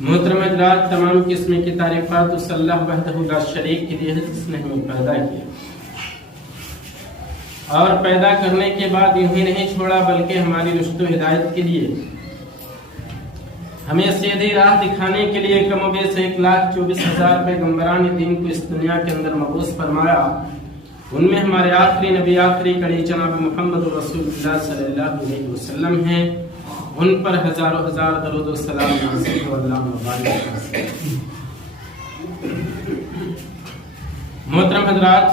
محترم حضرات، تمام قسم کی تعریفات اس اللہ وحدہ لا شریک کے لیے ہے جس نے ہمیں پیدا کیا اور پیدا کرنے کے بعد یوں ہی نہیں چھوڑا بلکہ ہماری رشد و ہدایت کے لیے ہمیں سیدھی راہ دکھانے کے لیے کم و بیش 1,24,000 پیغمبران دین کو اس دنیا کے اندر مبعوث فرمایا۔ ان میں ہمارے آخری نبی آخری کڑی جناب محمد رسول اللہ صلی اللہ علیہ وسلم ہیں، ان پر ہزاروں ہزار درود و سلام نازل ہو، اللہ مبارک کرے۔ محترم حضرات،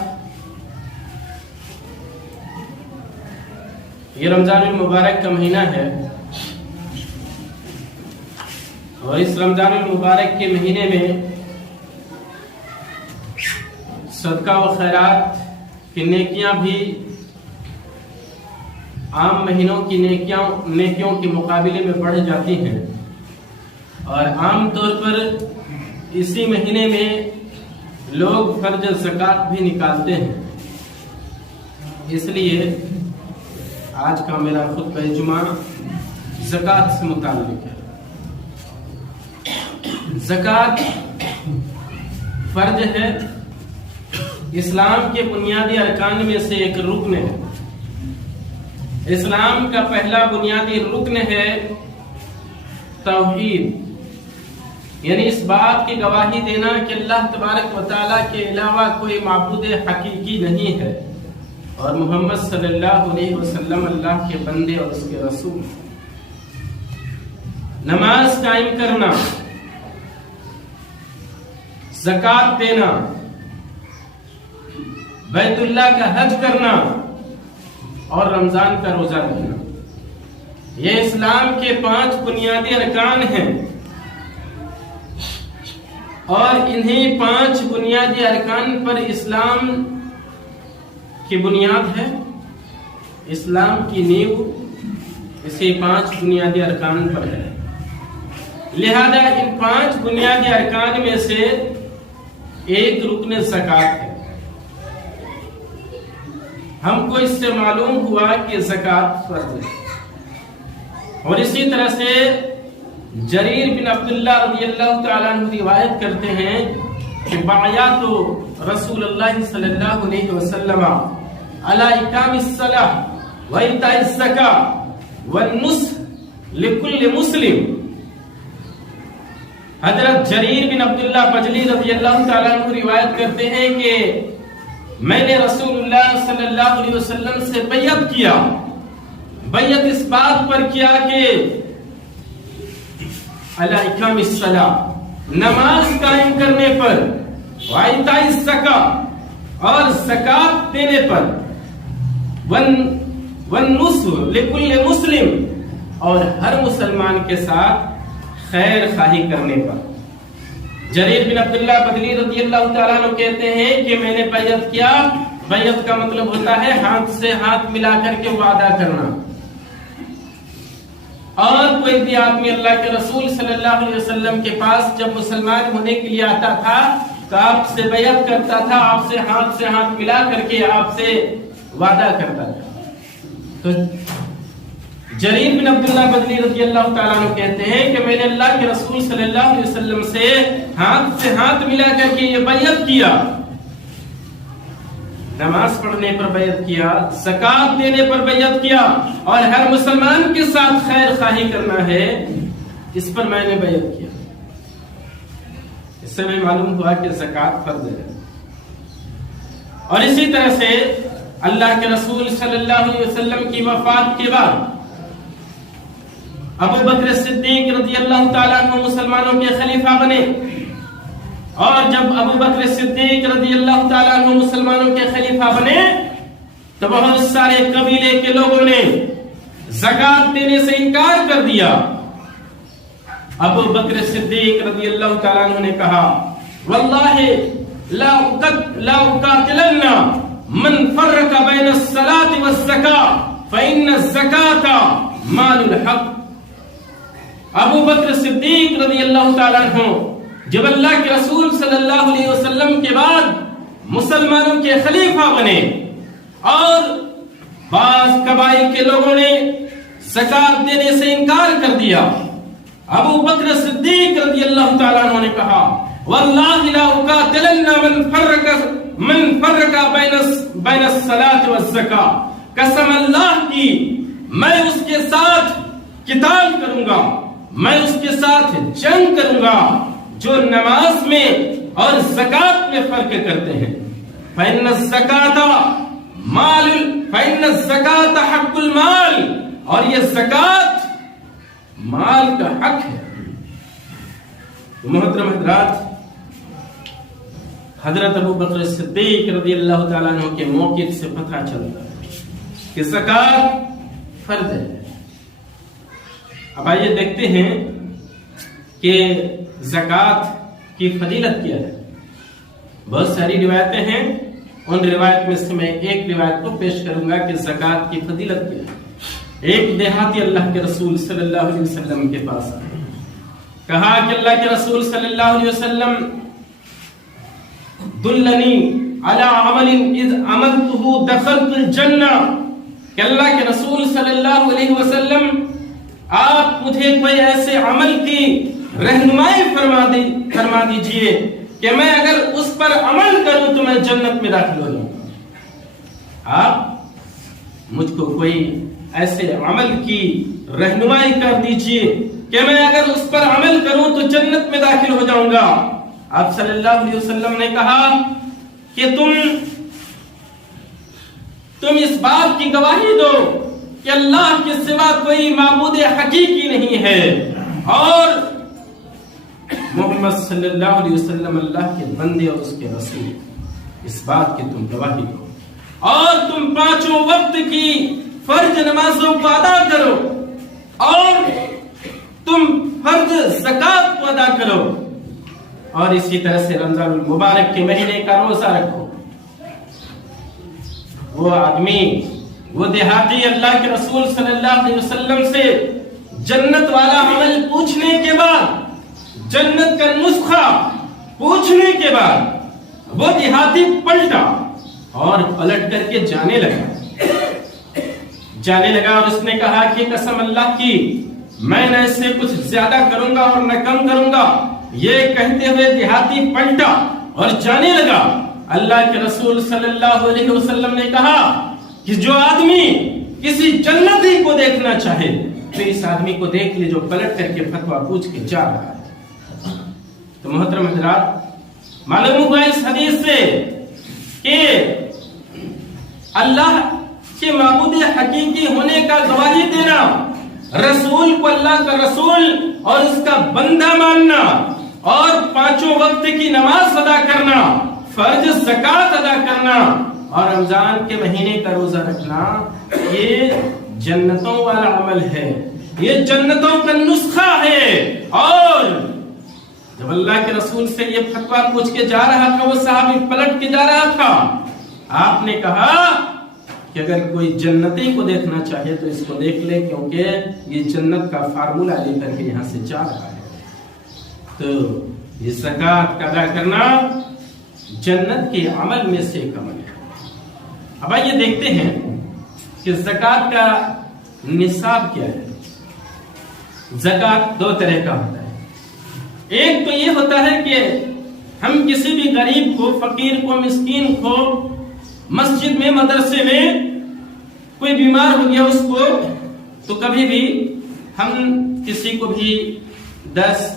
یہ رمضان المبارک کا مہینہ ہے اور اس رمضان المبارک کے مہینے میں صدقہ و خیرات کی نیکیاں بھی عام مہینوں کی نیکیوں کے مقابلے میں بڑھ جاتی ہیں، اور عام طور پر اسی مہینے میں لوگ فرض زکوٰۃ بھی نکالتے ہیں۔ اس لیے آج کا میرا خطبہ جمعہ زکوٰۃ سے متعلق ہے۔ زکوٰۃ فرض ہے، اسلام کے بنیادی ارکان میں سے ایک رکن ہے۔ اسلام کا پہلا بنیادی رکن ہے توحید، یعنی اس بات کی گواہی دینا کہ اللہ تبارک و تعالیٰ کے علاوہ کوئی معبود حقیقی نہیں ہے اور محمد صلی اللہ علیہ وسلم اللہ کے بندے اور اس کے رسول۔ نماز قائم کرنا، زکوٰۃ دینا، بیت اللہ کا حج کرنا اور رمضان کا روزہ رکھنا، یہ اسلام کے 5 بنیادی ارکان ہیں، اور انہی 5 بنیادی ارکان پر اسلام کی بنیاد ہے، اسلام کی نیو اسی 5 بنیادی ارکان پر ہے۔ لہذا ان 5 بنیادی ارکان میں سے ایک رکن زکوٰۃ ہے۔ ہم کو اس سے معلوم ہوا کہ زکوٰۃ فرض ہے، اور اسی طرح سے جریر بن عبداللہ رضی اللہ تعالیٰ عنہ روایت کرتے ہیں کہ بایعت رسول اللہ صلی اللہ علیہ وسلم علی اقام الصلاۃ و ایتاء الزکاۃ والنصح لکل مسلم۔ حضرت جریر بن عبداللہ بجلی رضی اللہ تعالیٰ عنہ روایت کرتے ہیں کہ میں نے رسول اللہ صلی اللہ علیہ وسلم سے بیعت کیا، بیعت اس بات پر کیا کہ علی اقام الصلاۃ، نماز قائم کرنے پر، و ایتاء الزکاۃ، اور زکوٰۃ دینے پر، والنصح لکل مسلم، اور ہر مسلمان کے ساتھ خیر خواہی کرنے پر۔ جریر بن عبداللہ بدلی رضی اللہ تعالیٰ عنہ کہتے ہیں کہ میں نے بیعت کیا۔ بیعت کا مطلب ہوتا ہے ہاتھ سے ہاتھ ملا کر کے وعدہ کرنا، اور کوئی بھی آدمی اللہ کے رسول صلی اللہ علیہ وسلم کے پاس جب مسلمان ہونے کے لیے آتا تھا تو آپ سے بیعت کرتا تھا، آپ سے ہاتھ ملا کر کے آپ سے وعدہ کرتا تھا۔ تو جریر بن عبداللہ بدلی رضی اللہ تعالیٰ عنہ کہتے ہیں کہ میں نے اللہ کے رسول صلی اللہ علیہ وسلم سے ہاتھ ملا کر کے یہ بیعت کیا، نماز پڑھنے پر بیعت کیا، زکوٰۃ دینے پر بیعت کیا، اور ہر مسلمان کے ساتھ خیر خواہی کرنا ہے، اس پر میں نے بیعت کیا۔ اس سے میں معلوم ہوا کہ زکوٰۃ فرض ہے۔ اور اسی طرح سے اللہ کے رسول صلی اللہ علیہ وسلم کی وفات کے بعد ابو بکر صدیق رضی اللہ تعالیٰ عنہ مسلمانوں کے خلیفہ بنے، اور جب ابو بکر صدیق رضی اللہ تعالیٰ عنہ مسلمانوں کے خلیفہ بنے تو بہت سارے قبیلے کے لوگوں نے زکوٰۃ دینے سے انکار کر دیا۔ ابو بکر صدیق رضی اللہ تعالیٰ عنہ نے کہا واللہ لا اقاتلن من فرق بین الصلاۃ والزکاۃ فإن الزکاۃ مال الحق۔ ابو بکر صدیق رضی اللہ تعالیٰ عنہ جب اللہ کے رسول صلی اللہ علیہ وسلم کے بعد مسلمانوں کے خلیفہ بنے اور بعض قبائل کے لوگوں نے زکوٰۃ دینے سے انکار کر دیا، ابو بکر صدیق رضی اللہ تعالیٰ عنہ نے کہا واللہ لا اقاتلن من فرق بین الصلاۃ والزکاۃ، قسم اللہ کی میں اس کے ساتھ قتال کروں گا، میں اس کے ساتھ جنگ کروں گا جو نماز میں اور زکات میں فرق کرتے ہیں۔ فإن الزکاۃ حق المال، اور یہ زکات مال کا حق ہے۔ محترم حضرات، حضرت ابو بکر صدیق رضی اللہ تعالیٰ عنہ کے موقف سے پتہ چلتا ہے کہ زکات فرض ہے۔ اب آئیے دیکھتے ہیں کہ زکات کی فضیلت کیا ہے۔ بہت ساری روایتیں ہیں، ان روایت میں سے میں ایک روایت کو پیش کروں گا کہ زکات کی فضیلت کیا ہے۔ ایک دیہاتی اللہ کے رسول صلی اللہ علیہ وسلم کے پاس آئے، کہا کہ اللہ کے رسول صلی اللہ علیہ وسلم دلنی علی عمل اذ عملته دخلت الجنہ، کہ اللہ کے رسول صلی اللہ علیہ وسلم آپ مجھے کوئی ایسے عمل کی رہنمائی فرما دیجئے کہ میں اگر اس پر عمل کروں تو میں جنت میں داخل ہو جاؤں۔ آپ مجھ کو کوئی ایسے عمل کی رہنمائی کر دیجئے کہ میں اگر اس پر عمل کروں تو جنت میں داخل ہو جاؤں گا۔ آپ صلی اللہ علیہ وسلم نے کہا کہ تم اس بات کی گواہی دو کہ اللہ کے سوا کوئی معبود حقیقی نہیں ہے، اور محمد صلی اللہ علیہ وسلم اللہ کے بندے اور اس کے رسول، اس بات کی تم گواہی دو، اور تم پانچوں وقت کی فرض نمازوں کو ادا کرو، اور تم فرض زکات کو ادا کرو، اور اسی طرح سے رمضان المبارک کے مہینے کا روزہ رکھو۔ وہ آدمی، وہ دیہاتی اللہ کے رسول صلی اللہ علیہ وسلم سے جنت والا عمل پوچھنے کے بعد، جنت کا نسخہ پوچھنے کے بعد وہ دیہاتی پلٹا اور پلٹ کر کے جانے لگا اور اس نے کہا کہ قسم اللہ کی میں نہ اس سے کچھ زیادہ کروں گا اور نہ کم کروں گا۔ یہ کہتے ہوئے دیہاتی پلٹا اور جانے لگا۔ اللہ کے رسول صلی اللہ علیہ وسلم نے کہا کہ جو آدمی کسی جنتی کو دیکھنا چاہے تو اس آدمی کو دیکھ لے جو پلٹ کر کے فتویٰ پوچھ کے جا رہا ہے۔ تو محترم حضرات، معلوم ہوا اس حدیث سے کہ اللہ کے معبود حقیقی ہونے کا گواہی دینا، رسول کو اللہ کا رسول اور اس کا بندہ ماننا، اور پانچوں وقت کی نماز ادا کرنا، فرض زکات ادا کرنا، اور رمضان کے مہینے کا روزہ رکھنا، یہ جنتوں والا عمل ہے، یہ جنتوں کا نسخہ ہے۔ اور جب اللہ کے رسول سے یہ فتویٰ پوچھ کے جا رہا تھا، وہ صحابی پلٹ کے جا رہا تھا، آپ نے کہا کہ اگر کوئی جنتی کو دیکھنا چاہے تو اس کو دیکھ لے، کیونکہ یہ جنت کا فارمولہ لے کر کے یہاں سے جا رہا ہے۔ تو یہ زکات کا ادا کرنا جنت کے عمل میں سے ایک عمل ہے۔ اب آئیے دیکھتے ہیں کہ زکات کا نصاب کیا ہے۔ زکات دو طرح کا ہوتا ہے۔ ایک تو یہ ہوتا ہے کہ ہم کسی بھی غریب کو، فقیر کو، مسکین کو مسجد میں، مدرسے میں کوئی بیمار ہو گیا اس کو، تو کبھی بھی ہم کسی کو بھی 10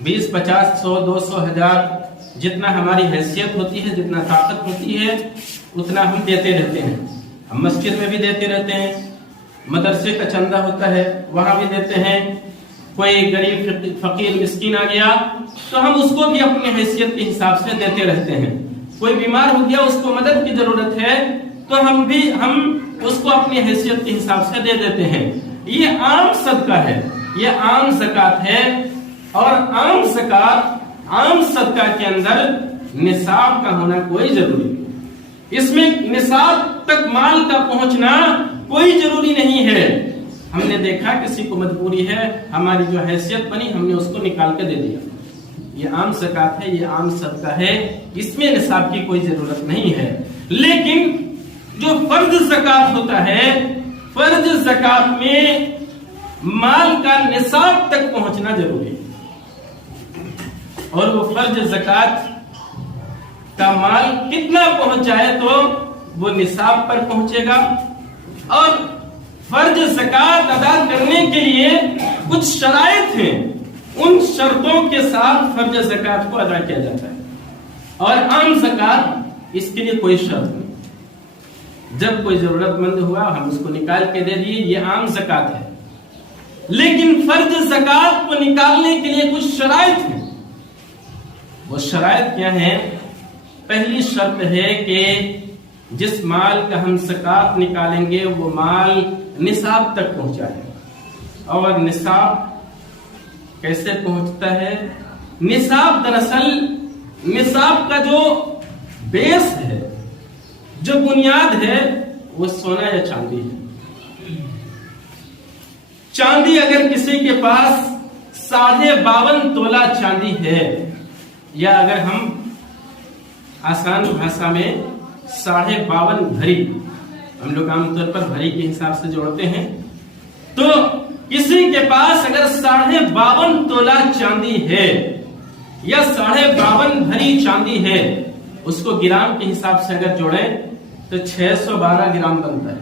20 50 100 200 1000 جتنا ہماری حیثیت ہوتی ہے، جتنا طاقت ہوتی ہے، اتنا ہم دیتے رہتے ہیں۔ ہم مسجد میں بھی دیتے رہتے ہیں، مدرسے کا چندہ ہوتا ہے وہاں بھی دیتے ہیں۔ کوئی غریب فقیر مسکین آ گیا تو ہم اس کو بھی اپنی حیثیت کے حساب سے دیتے رہتے ہیں۔ کوئی بیمار ہو گیا، اس کو مدد کی ضرورت ہے تو ہم اس کو اپنی حیثیت کے حساب سے دے دیتے ہیں۔ یہ عام صدقہ ہے، یہ عام زکات ہے، اور عام زکات، عام صدقہ کے اندر نصاب کا ہونا کوئی ضروری نہیں۔ اس میں نصاب تک مال کا پہنچنا کوئی ضروری نہیں ہے۔ ہم نے دیکھا کسی کو مجبوری ہے، ہماری جو حیثیت بنی ہم نے اس کو نکال کے دے دیا، یہ عام زکات ہے، یہ عام صدقہ ہے، اس میں نصاب کی کوئی ضرورت نہیں ہے۔ لیکن جو فرض زکات ہوتا ہے، فرض زکات میں مال کا نصاب تک پہنچنا ضروری ہے۔ اور وہ فرض زکات کا مال کتنا پہنچ جائے تو وہ نصاب پر پہنچے گا، اور فرض زکات ادا کرنے کے لیے کچھ شرائط ہیں، ان شرطوں کے ساتھ فرض زکات کو ادا کیا جاتا ہے۔ اور عام زکات اس کے لیے کوئی شرط نہیں، جب کوئی ضرورت مند ہوا ہم اس کو نکال کے دے دیے، یہ عام زکات ہے۔ لیکن فرض زکات کو نکالنے کے لیے کچھ شرائط ہیں۔ وہ شرائط کیا ہیں؟ پہلی شرط ہے کہ جس مال کا ہم زکات نکالیں گے وہ مال نصاب تک پہنچا ہے۔ اور نصاب کیسے پہنچتا ہے؟ نصاب دراصل نصاب کا جو بیس ہے، جو بنیاد ہے، وہ سونا یا چاندی ہے۔ چاندی اگر کسی کے پاس 52.5 تولہ چاندی ہے، یا اگر ہم آسان بھاشا میں 52.5 بھری، ہم لوگ عام طور پر بھری کے حساب سے جوڑتے ہیں، تو کسی کے پاس اگر 52.5 تولہ چاندی ہے یا 52.5 بھری چاندی ہے، اس کو گرام کے حساب سے اگر جوڑیں تو 612 گرام بنتا ہے۔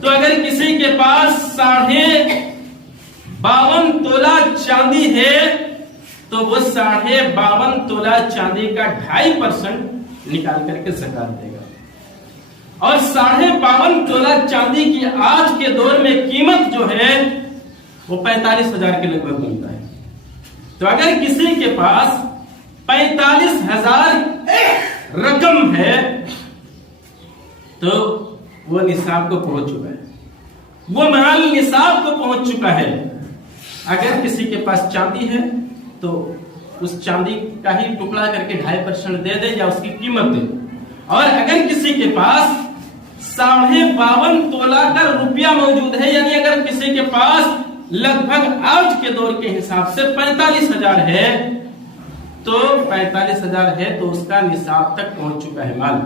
تو اگر کسی کے پاس 52.5 تولہ چاندی ہے تو وہ 52.5 تولہ چاندی کا 2.5% نکال کر کے زکات دے گا۔ اور 52.5 تولہ چاندی کی آج کے دور میں قیمت جو ہے وہ 45,000 کے لگ بھگ بنتا ہے۔ تو اگر کسی کے پاس 45,000 رقم ہے تو وہ نصاب کو پہنچ چکا ہے، وہ مال نصاب کو پہنچ چکا ہے۔ اگر کسی کے پاس چاندی ہے تو اس چاندی کا ہی ٹکڑا کر کے 2.5% دے دے یا اس کی قیمت دے۔ اور اگر کسی کے پاس 52.5 تولہ کا روپیہ موجود ہے، یعنی اگر کسی کے پاس لگ بھگ آج کے دور کے حساب سے 45,000 ہے، تو 45,000 ہے تو اس کا نصاب تک پہنچ چکا ہے مال،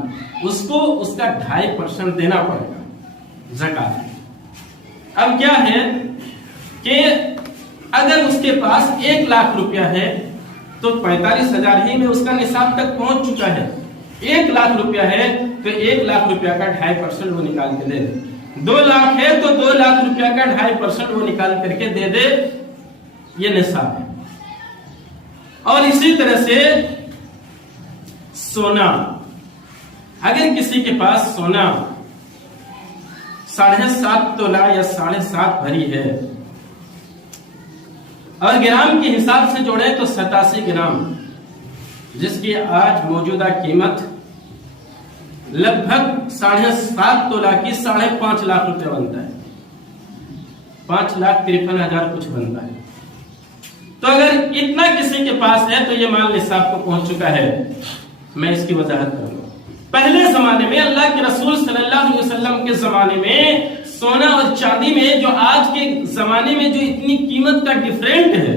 اس کو اس کا 2.5% دینا پڑے گا زکات۔ اب کیا ہے کہ اگر اس کے پاس 1 لاکھ روپیہ ہے تو 45,000 ہی میں اس کا نصاب تک پہنچ چکا ہے۔ 1 لاکھ روپیہ ہے تو 1 لاکھ روپیہ کا 2.5% وہ نکال کے دے دے۔ 2 لاکھ ہے تو 2 لاکھ روپیہ کا 2.5% وہ نکال کر کے دے دے، یہ نصاب ہے۔ اور اسی طرح سے سونا، اگر کسی کے پاس سونا 7.5 تولہ یا 7.5 بھری ہے اور گرام کے حساب سے جوڑے تو 87 گرام، جس کی آج موجودہ قیمت لگ بھگ 7.5 تولہ کی 5.5 لاکھ روپے بنتا ہے، 5,53,000 کچھ بنتا ہے۔ تو اگر اتنا کسی کے پاس ہے تو یہ مال نصاب کو پہنچ چکا ہے۔ میں اس کی وضاحت کروں گا۔ پہلے زمانے میں اللہ کے رسول صلی اللہ علیہ وسلم کے زمانے میں سونا اور چاندی میں جو آج کے زمانے میں جو اتنی قیمت کا ڈیفرنٹ ہے،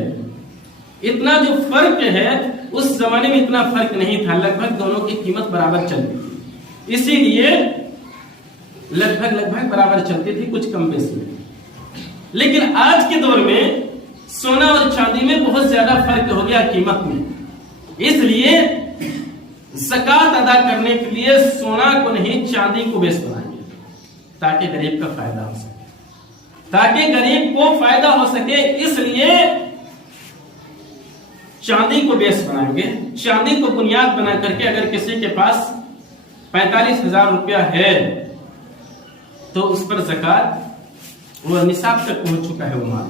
اتنا جو فرق ہے، اس زمانے میں اتنا فرق نہیں تھا، لگ بھگ دونوں کی قیمت برابر چلتی تھی، اسی لیے لگ بھگ برابر چلتی تھی، کچھ کم بیسی میں۔ لیکن آج کے دور میں سونا اور چاندی میں بہت زیادہ فرق ہو گیا قیمت میں، اس لیے زکات ادا کرنے کے لیے سونا کو نہیں چاندی کو بیس بنائیں گے تاکہ غریب کا فائدہ ہو سکے، تاکہ غریب کو فائدہ ہو سکے، اس لیے چاندی کو بیس بنائیں گے۔ چاندی کو بنیاد بنا کر کے اگر کسی کے پاس 45,000 روپیہ ہے تو اس پر زکات وہ نصاب تک پہنچ چکا ہے وہ مال۔